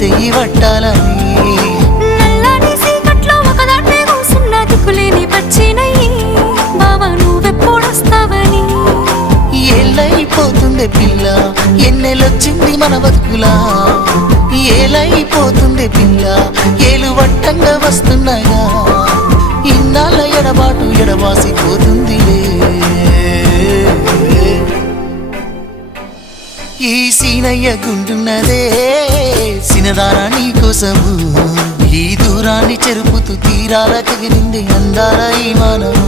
సెయ్యి పట్టాలని నల్లని సీకట్లో ఒకదాన్నే కూసున్న దిక్కులేని పచ్చినయ్యి బావా నువ్వెప్పుడొస్తావని ఏళ్ళైపోతుండే పిల్ల ఎన్నెలొచ్చింది మన బతుకులా ఏలైపోతుండే పిల్ల ఏలు వట్టంగా వస్తున్నాయా ఇన్నాళ్ళ ఎడబాటు ఎడవాసిపోతుందిలే ఈ సీనయ్య గుంటున్నదే సినదారా నీ కోసము ఈ దూరాన్ని చెరుపుతూ తీరాల తెగిరింది అందాల ఈ మానము